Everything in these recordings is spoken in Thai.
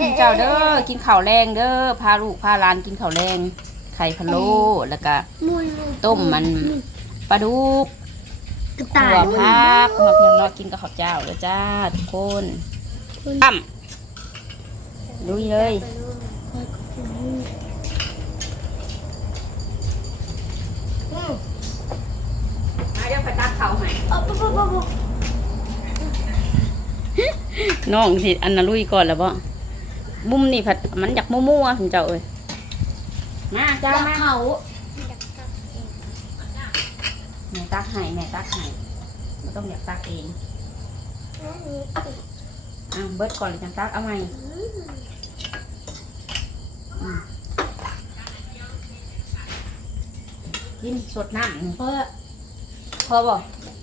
คุณเจ้าเด้อกินข้าวแรงเด้อพาลูกพาหลานกินข้าวแรงไข่พะโล้แล้วก็มุนต้มมันปลาดุกกระถั่ต่ายวผักมาเพียงเนาะกินกับข้าวเจ้าเลยจ้าทุกคนตั้มลุยเลยมาเดี๋ยวไปตักข้าวให้เอาปุ๊บปุ๊บปุ๊บปุ๊บน้องสิอันน่ะลุยก่อนแล้วบ่ มุมนี่ผัดมันอยากมั่วๆคุณเจ้าเอ้ยมาเจ้าแล้วมาเขาแม่ตักให้แม่ตักให้ไม่ต้องอยากตักเองอะเบิดก่อนเลยจังตักเอาใหม่อืมกินสดน้ำเพราะพอบ่เอ้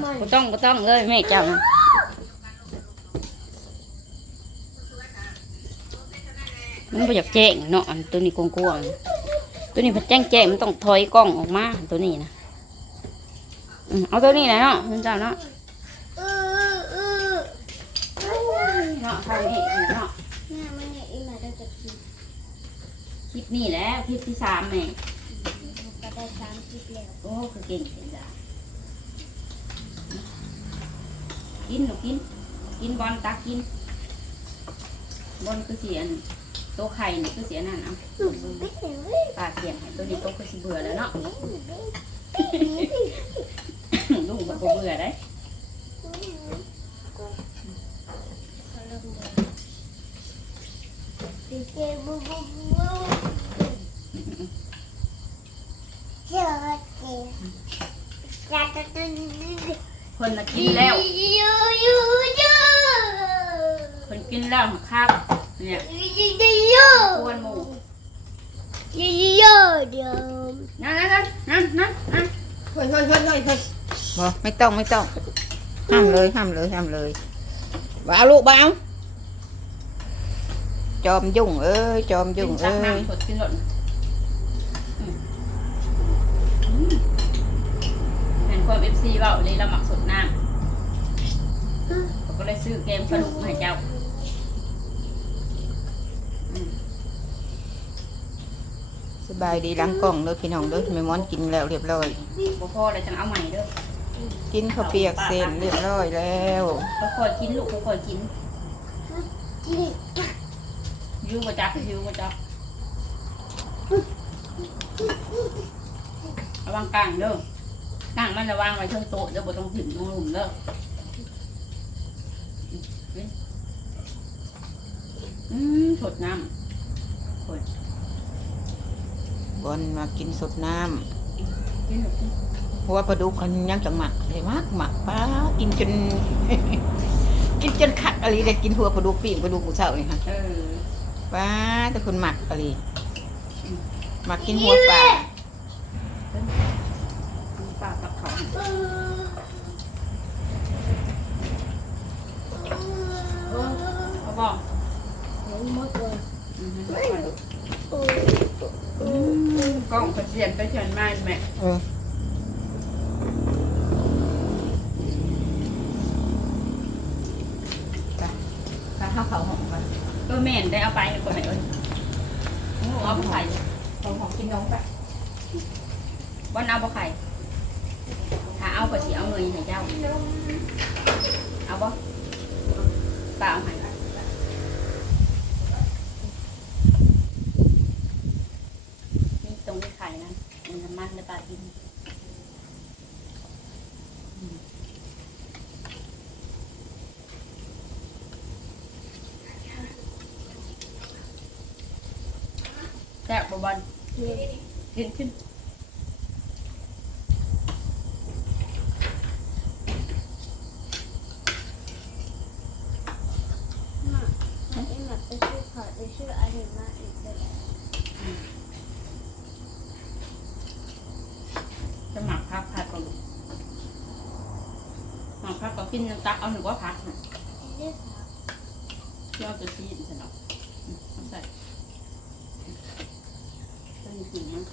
แล้วก็มันก็ต้องก็ต้องเลยแม่เจ้านะมันบ่อยากแจ้งเนาะอันตัวนี้กวางๆตัวนี้พัดแจ้งแจ้งมันต้องถอยกล้องออกมาตัวนี้นะอืมเอาตัวนี้แหละเนาะคุณเจ้าเนาะเออเออเนาะทำนี่เนาะแม่มันเนี่ยอีหมาได้จะกินคลิปนี่แหล้วคลิปที่สามแม่ก็ได้สามคลิปแล้วโอ้คือเก่งเก่งจ้ะกินหนูกิน กินบอลตักกิน บอลคือเสียนโตะไข่นี่คือเสียนั่นเอาไม่เห็นเลยปลาเสียนให้ตัวนี้โตะคือสิเบื่อแล้วเนาะลูกแบบบ่เบื่อได้ดีเจบูบูบูเจอเจอจะจะจะคนละกินแล้ว นกินแล้วครับเนี่ยยูยูยูควนหมูยูยูเดี๋ยวนั่นนั่นนั่นนั่นนั่นนั่นเฮ้ยเฮ้ยเฮ้ยเฮ้ยเฮ้ยบ่ไม่ต้องไม่ต้องห้ามเลยห้ามเลยห้ามเลยบ่เอาลูกบ่เอาจอมยุ่งเอ้ยจอมกิยุ่นงตักเอ้ยน้ำสดกินหล่นอืมอืมเป็นความเอฟซีเปล่าเลยเราหมักสดน้ำเขาก็เลยซื้อเกมสนุกมาให้เจ้า สบายดีหล้างกล้องเด้อพี่น้องเด้อแม่ม้อนกินแล้วเรียบร้อย บ่พอเลยจังเอาใหม่เด้อกินข้าวเปียกเส้นเรียบร้อยแล้วค่อยๆกินลูกค่อยๆกินยูมาจักยูมาจักระวังกลางเด้อกลางมันระวังไว้เทิงโต๊ะเด้อบ่ต้องถึงตรงหลุมเด้ออืมสดน้ำ บอลมากินสดน้ำกินลูกกินเพราะว่าปลาดุกมันยังจังหมักเลยมากหมักป้ากินจน กินจนขัดอะไรได้กินหัวปลาดุกปีกปลาดุกหมูเสานี่ค่ะเออป้าแต่คนหมักอะไรหมักกินหัวปลาปากกับเขาเขาบอกหมดเลยอืม กล้องเขาเสียนไปเชิญมาแม่เออข้าข้าวเขาหอมไปเออแม่นได้เอาไปก่อนไหนเอ้ยเอาไปไข่ของของกินน้องไปวันเอาไปไข่ถ้าเอาก็สิเอาเงินให้เจ้า เอาบ่ป้าเอาให้นี่ตรงนี้ไข่นั้นมันน้ำมันเลยป้ากินแซ่บบ่บอลกินขึ้น ไอ้หมาไปชื่อขอไปชื่ออะไรมาอีกเลยจะหมักพักผัดก่อนลูกหมักพักก็กินน้ำตักเอาหนึ่งว่าพักน่ะเรียกเที่ยวจะซีดใส่เนาะอืมเอาใส่ จริงๆนะ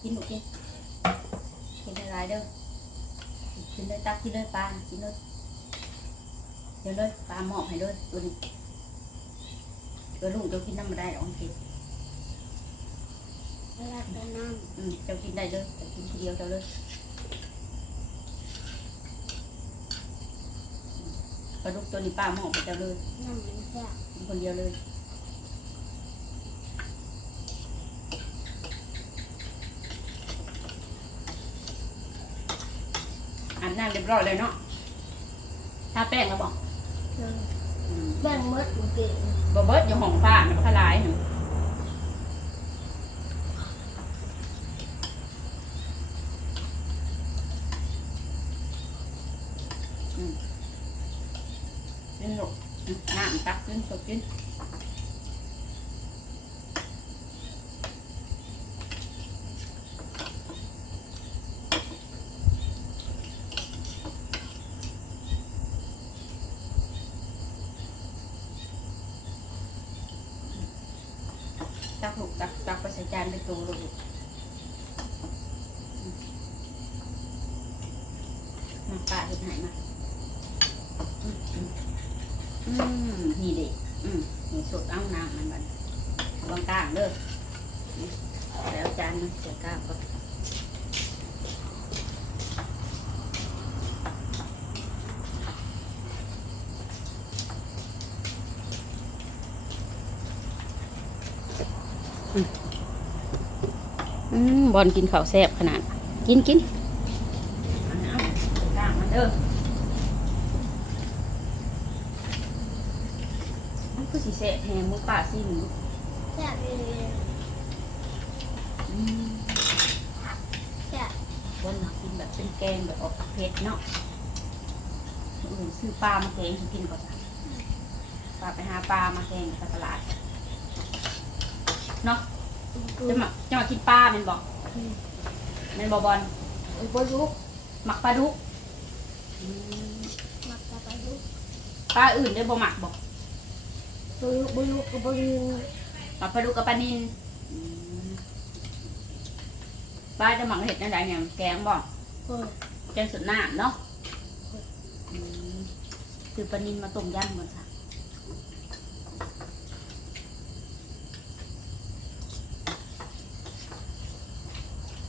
กินหมดดิกินอะไรเด้อกินเลยตักกินเลยปลากินเลยเดี๋ยวเลยปลาหมอกให้เลยตัวนี้ ตัวลุงเจ้ากินน้ำมาได้หรอกกินเวลาไปน้อืมเจ้ากินได้เลยเจ้ากินทีเดียวเจ้าเลยปลาดุกตัวนี้ปลาหมอกไปเจ้าเลยำน้ำมันแซ่บกินคนเดียวเลยอาบน้ำเรียบร้อยเลยเนาะทาแป้งแล้วบอก เอออืม แบ่งหมดเมื่อกี้บเบิดอยู่ห้องฟ้ามันทลายหนึ่งอืมกินลูกน้ำตักกินสดกิน ตักตักไปใส่จานเป็นตัวลูกมาป้าเห็นหายมาอืมอืมอืมนี่เด็กอืมนี่สดเอาน้ำมันบันวางกลางเด้ออืมแล้วจานมันจะกล้าก็ อืมบอลกินข้าวแซ่บขนาด กินกินเอาน้ำกลางมันเด้อมันคือสีเสะแหงมุกป่าซิ่งแซ่บเลยอืมแซ่บวันนี้กินแบบเป็นแกงแบบออกเผ็ดเนาะมื้ออื่นซื้อปลามาแกงสิกินก่อนจ้ะปลาไปหาปลามาแกงกับตลาดเนาะ จะมาจะมากินปลาเป็นบอกเป็นบอบอลไอ้บลูกหมักปลาดุกอืมมักจะไปลูกปลาอื่นได้บ่หมักบอกบลูกบลูกกับบลูกหมักปลาดุกกับปลานินอืมปลาจะหมักเห็ดนั่นได้เนี่ยแกงบอกเออแกงสุดน้ำเนาะอืมคือปลานินมาต้มยำก่อนค่ะ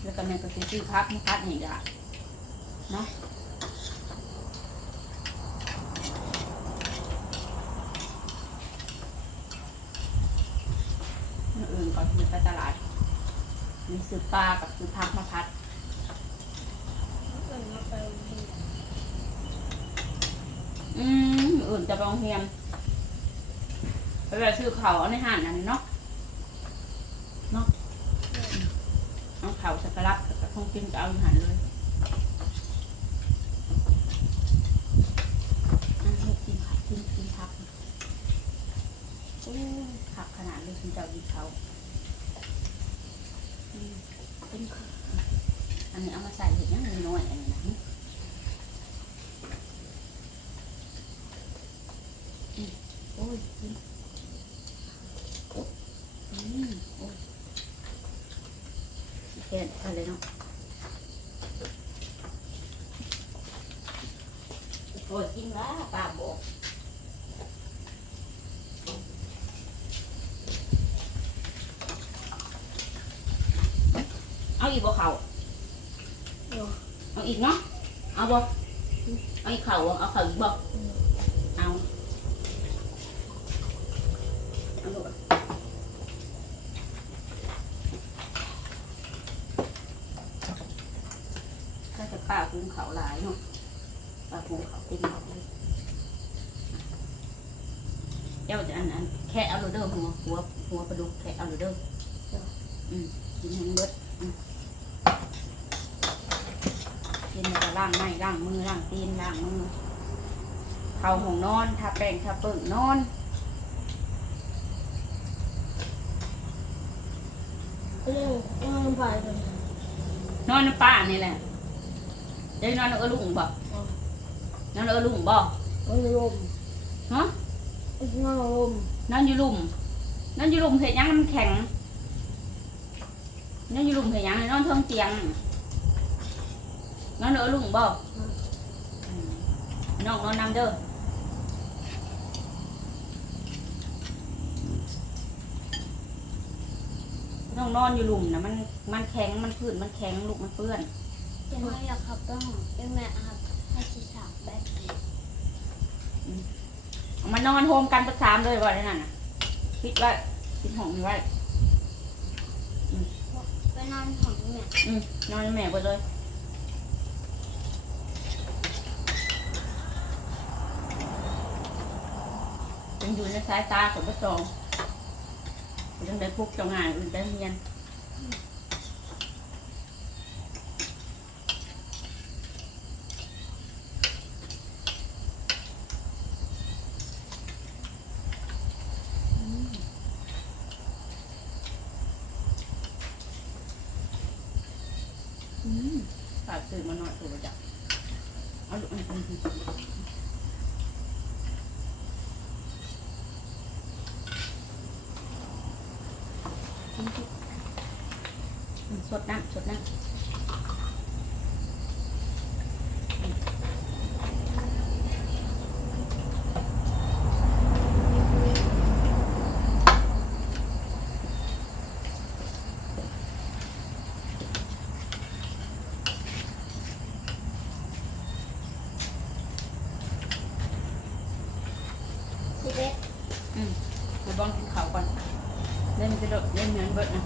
แล้วก็แม่ก็ซื้อซื้อพักมาพักนี่ละเนาะมื้ออื่นก่อนที่จะไปตลาด มีซื้อปลากับซื้อพักมาพัดอื่นก็ไปอืมอื่นจะไปโรงเรียนไปแบบซื้อเขาในห้างนั่นเนาะเนาะอืมเอาเขาวสัก การะกับคงกินก็เอาหันเลยอันนี้กินผักกินกินผักโอ้ผักขนาดเลยคุณเจ้าดีเขาเป็นอันนี้เอามาใส่เห็ดยังน้อยอันนี้นะ โอ้ยกินอืมโอ้ยแกนอะไรเนาะโอ้ยกินละป้าบอก เอาอีกบ่เขาเออเอาอีกเนาะ เอาบ่เอาอีกเข่าบ่เอาเข่าอีกบ่เอาเอาลูกอะถ้าจะป้าภูเขาหลายเนาะป้าภูเขาเต็มหมดเลยเจ้าจะอันนั้นแค่เอาโรเดอร์หัวหัวหัวปลาดุกแค่เอาโรเดอร์อืมกินให้เบิดอืมกินแล้วก็ล้างไม้ล้างมือล้างตีนล้างมือเข้าห้องนอนทาแป้งทาปึ้งนอนเรื่องเรื่องไปเลยนอนในป่านี่แหละเดี๋ยวนอนเออลุงบ่นอนเออลุงบ่มันลมฮะมันลมนอนอยู่ลุมนอนอยู่ลุมเห็ดหยังมันแข็งนี่อยู่ลุมเหียยังนอนเทิงเตียง นอนเด้อลุงบ่อืมน้องนอนนำเด้อน้องนอนอยู่หลุมนะมันมันแข็งมันพื้นมันแข็งลูกมันเปื้อนยังไม่อยากขับไปห้องยังแม่ครับให้ชิฉากแบบนี้เอามานอนโฮมกันประสามเลยว่าได้นั่นน่ะปิดไว้ปิดห้องไว้ไปนอนห้องแม่อืมนอนแม่ไปเลย ยังอยู่ในสายตาของพระสงฆ์ยังได้พุกเจ้างานอื่นได้เรียนอืมฝากตื่นมาหน่อยตัวจับเอาลูกอันนี้อืม สดน้ำสดน้ำ สิเบ็ด ไปบ้องกินข้าวก่อนเล่นมันจะโดดเล่นเหมือนเบิดนะ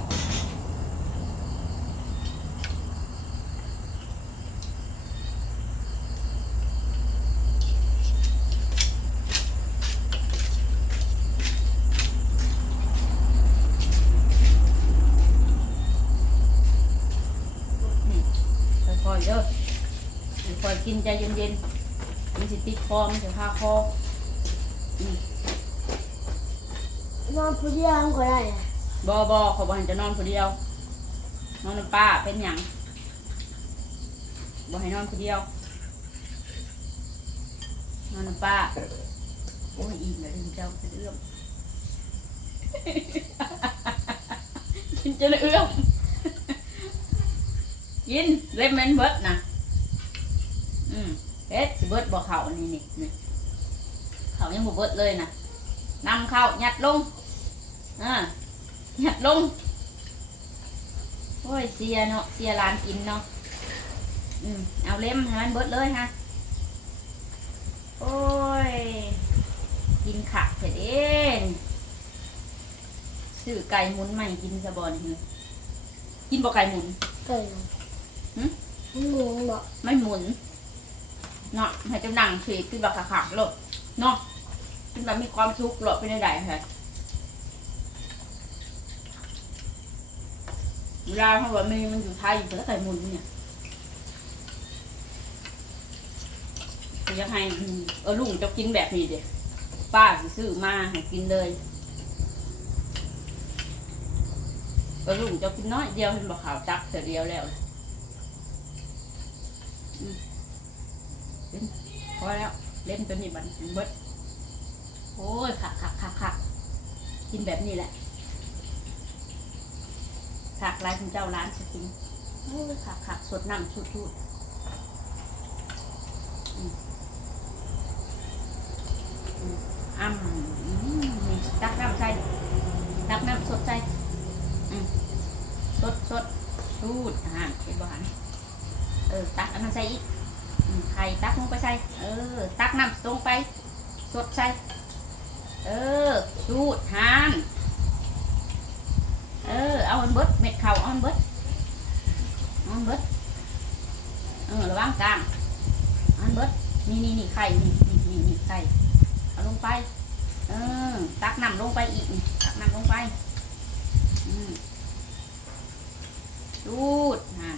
นี่ค่อยๆเด้อค่อยๆ กินใจเย็นๆมันสิติดคอมันจะพาคอนอนผู้เดียวก็ได้นะบอบอเขาบอกให้จะนอนคนเดียวนอนน้ำป้าเป็นหยังบอกให้นอนคนเดียวนอนน้ำป้าโอ้ยอิ่มเลยถึงเจ้าจะเอื้อม กินจะเอื้อมกินเล็บแมนเบิดนะ อืมเฮ็ดสิเบิดบ่เขานี่นี่นี่เขายังบ่เบิดเลยนะนำเข้ายัดลงอ่าหยัดลงโอ้ยเสียเนาะเสียร้านกินเนาะอืมเอาเล็มให้มันเบิดเลยฮะโอ้ยกินขักเผ็ดเองซื้อไก่หมุนใหม่กินสะบอนนี่กินบ่ไก่หมุนเกินหึหมูบอกไม่หมุน เนาะให้เจำนังฉีดกินแบบขักๆโลดเนาะกินแบบมีความสุขโลดไปในใดค่ะเวลาเขาบอกมีมันอยู่ไทยอยู่แล้วไก่หมุนเนี่ยจะให้เออลุงจะกินแบบนี้เด็ป้าซื้อมาให้กินเลยเออลุงจะกินน้อยเดียวเห็นบอกข่าวจักเสียเดียวแล้ว พอแล้วเล่นตัวนี้บันเบิดโอ้ยขักขักขักขักกินแบบนี้แหละขักร้านคุณเจ้าร้านสกินโอ้ยขักขักสดน้ำชุดชุดอืมอืมอ้ำอืมตักน้ำใส่ตักน้ำสดใส่อืมสดสดชูดอาหารเป็นบารเออตักอันนั้นใส่อีก ส่ตักลงไปใส่เออ ตักน้ำลงไป สดใส่เออสูดหานเออเอาอันเบิดเม็ดเข่าเอาอันเบิดเอาอันเบิดเออระวังกลางอันเบิดนี่นี่นี่ไข่นี่นี่นี่นี่ไข่เอาลงไป เออ ตักน้ำลงไปอีกตักน้ำลงไปอืมสูดหาน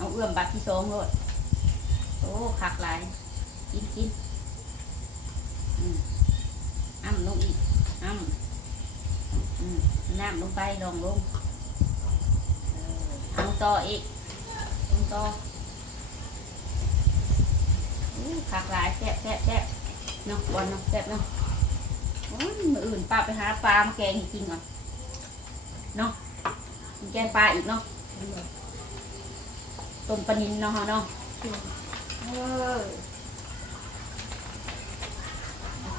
เอาเอื้อมบัตรที่สองเลยโอ้คักหลายกินกินอืมอ้ำลงอีกอ้ำอืมน้ำลงไปลองลงเอาต่ออีกลงต่ออู้คักหลายแซ่บแซ่บแซ่บเนาะวันเนาะแซ่บเนาะอ้ยมืออื่นป้าไปหาปลามาแกงให้กินก่อนเนาะแกงปลาอีกเนาะ ต้มปลานินเนาะเฮาเนาะเออ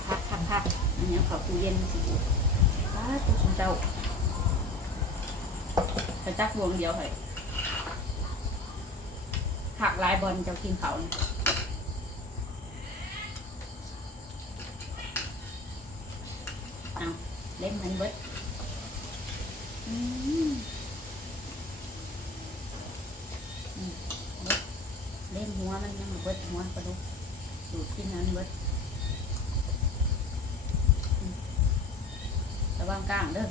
พักพักพักอันนี้เขาตู้เย็นสิป้าตู้ชุนเจ้าไปจักวงเดียวเหรอผักหลายบอลเจ้ากินเขาเนี่ยเอาเล่มมันเบิดอืมอืมเบิดเล่มหัวมันยังบ่เบิด หัวปลาดุกดูดกินนั้นเบิดระวังกลางเด้อ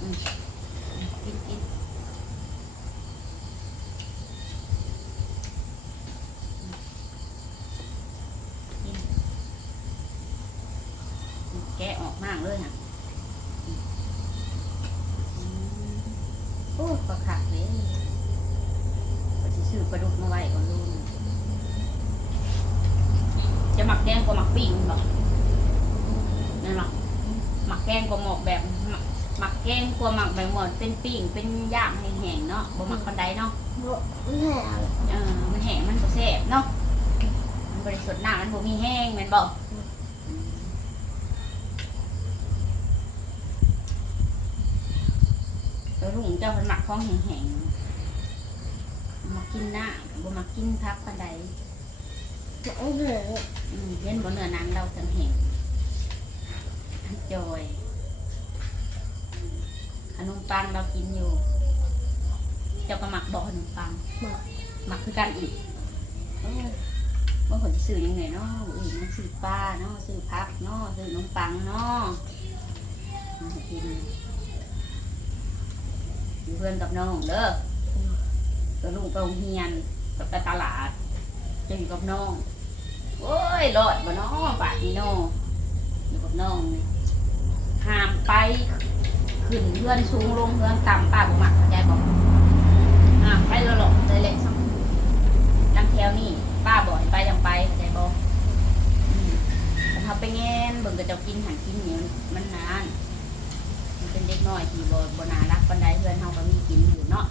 อืมกินกินแกะออกมากเลยอะอืมโอ้ปลาขักเลยก็จะซื้อปลาดุกมาไว้ก่อนลูกจะหมักแกงก็หมักปิ้งบอกนั่นหรอหมักแกงก็หมกแบบหมักหมักแกงกลั วหมักแบบหมดเป็นปิ้งเป็นย่างแห้งๆเนาะบ่หมักคนใดเนาะไม่แห้งเออมันแห้งมันก็แซ่บเนาะมันบริสุทธิ์หน้ามันบ่มีแห้งแม่นบอกแล้วลุงเจ้าเป็นหมักของแห้งๆมากินหน้าบ่มากินพักปันใดไม่แห้งอืมเย็นบนเนื้อหนังเราจังแห้งจอยข นมปังเรากินอยู่ เจ้าก็หมักบอกขนมปังหมักหมักคือกันอีกเออว่าผลสื่อยังไงเนาะอื่นมันสื่อปลาเนาะสื่อพักเนาะสื่อขนมปังเนาะมากินอยู่เพื่อนกับน้องเด้อแล้วลุงไปโรงเรียนกับไปตลาดจะอยู่กับน้องโอ้ยรอดบ่เนาะบาดนี้เนาะอยู่กับน้องนี่ห้ามไป ขึ้นเพื่อนสูงลงเพื่อนต่ำป้าบุมักเข้าใจบอกห้าไปแล้วหรอกเลยแหละสักนังแถวนี่ป้าบอกไปยังไปเข้าใจบอกอืมแต่เขาไปแงนเบิ่งก็จะกินหันกินเนี่ยมันนานมันเป็นเด็กน้อยที่บ่บ่นารักปานใดเพื่อนเฮาก็มีกินอยู่เนาะ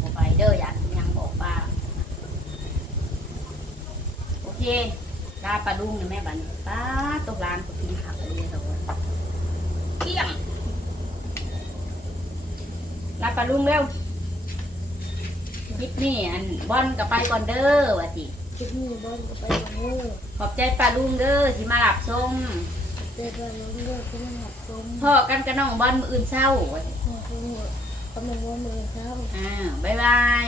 บ่ไปเด้ออย่ายังบอกป้าโอเคลาปลาลุงนะแม่บันป้าตกร้านก็กินผักอะไรเถอะเที่ยง ลาปลาลุงเร็วคลิปนี้อันบอนก็ไปก่อนเด้อว่าสิคิดมีบอลก็ไปกับงูขอบใจปลาลุงเด้อสิมาหลับชมเดินไปแล้วเลือกก็ไม่หักตรงพ่อกันกับน้องบอลมื้ออื่นเช้าว่าสิหัวหัวกำลังว่ามือเท้า อ่าบ๊ายบาย